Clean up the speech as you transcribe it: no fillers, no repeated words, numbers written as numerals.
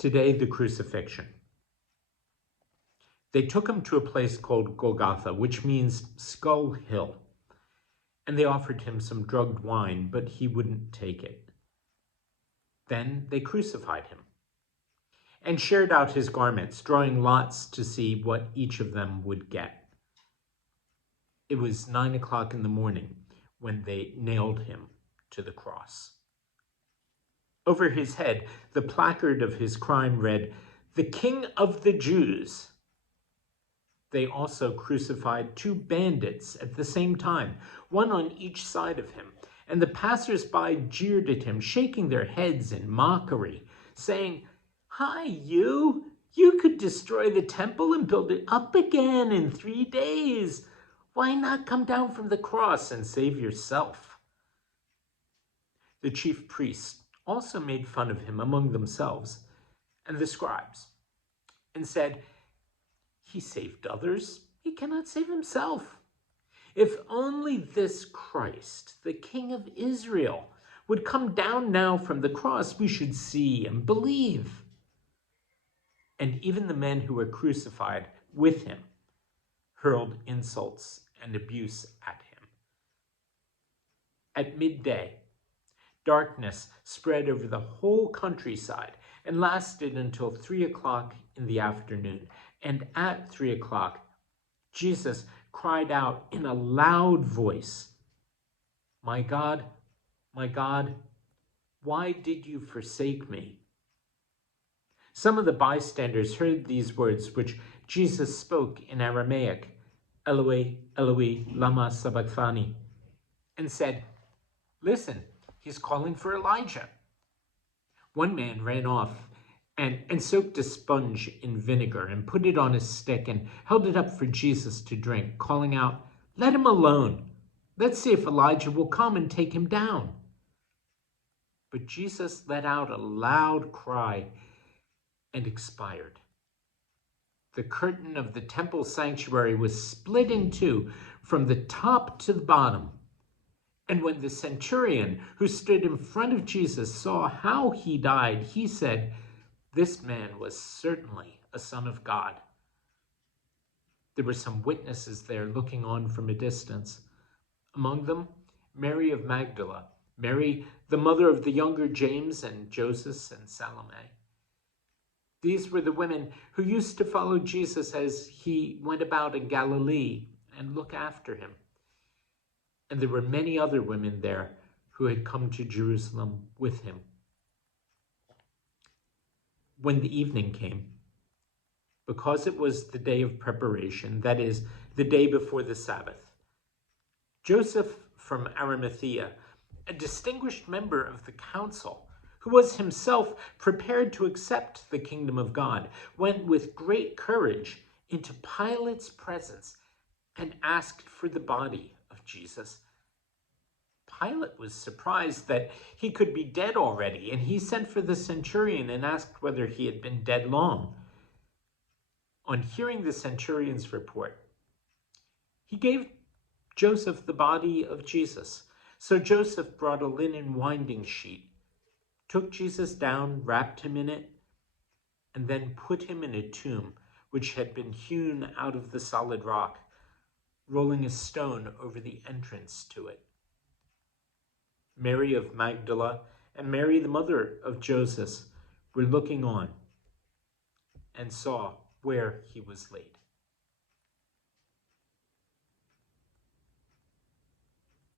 Today, the crucifixion. They took him to a place called Golgotha, which means Skull Hill, and they offered him some drugged wine, but he wouldn't take it. Then they crucified him and shared out his garments, drawing lots to see what each of them would get. It was 9 o'clock in the morning when they nailed him to the cross. Over his head, the placard of his crime read, "The King of the Jews." They also crucified 2 bandits at the same time, one on each side of him, and the passers-by jeered at him, shaking their heads in mockery, saying, "Hi, you! You could destroy the temple and build it up again in 3 days. Why not come down from the cross and save yourself?" The chief priests also made fun of him among themselves, and the scribes, and said, "He saved others, he cannot save himself. If only this Christ, the King of Israel, would come down now from the cross, we should see and believe." And even the men who were crucified with him hurled insults and abuse at him. At midday, darkness spread over the whole countryside and lasted until 3 o'clock in the afternoon. And at 3 o'clock, Jesus cried out in a loud voice, my God, why did you forsake me?" Some of the bystanders heard these words, which Jesus spoke in Aramaic, "Eloi, Eloi, lama sabachthani," and said, "Listen, he's calling for Elijah." One man ran off and soaked a sponge in vinegar and put it on a stick and held it up for Jesus to drink, calling out, "Let him alone. Let's see if Elijah will come and take him down." But Jesus let out a loud cry and expired. The curtain of the temple sanctuary was split in 2 from the top to the bottom. And when the centurion who stood in front of Jesus saw how he died, he said, "This man was certainly a son of God." There were some witnesses there looking on from a distance. Among them, Mary of Magdala, Mary, the mother of the younger James and Joseph and Salome. These were the women who used to follow Jesus as he went about in Galilee and look after him. And there were many other women there who had come to Jerusalem with him. When the evening came, because it was the day of preparation, that is, the day before the Sabbath, Joseph from Arimathea, a distinguished member of the council, who was himself prepared to accept the kingdom of God, went with great courage into Pilate's presence and asked for the body of Jesus. Pilate was surprised that he could be dead already, and he sent for the centurion and asked whether he had been dead long. On hearing the centurion's report, he gave Joseph the body of Jesus. So Joseph brought a linen winding sheet, took Jesus down, wrapped him in it, and then put him in a tomb which had been hewn out of the solid rock, rolling a stone over the entrance to it. Mary of Magdala and Mary, the mother of Joseph, were looking on and saw where he was laid.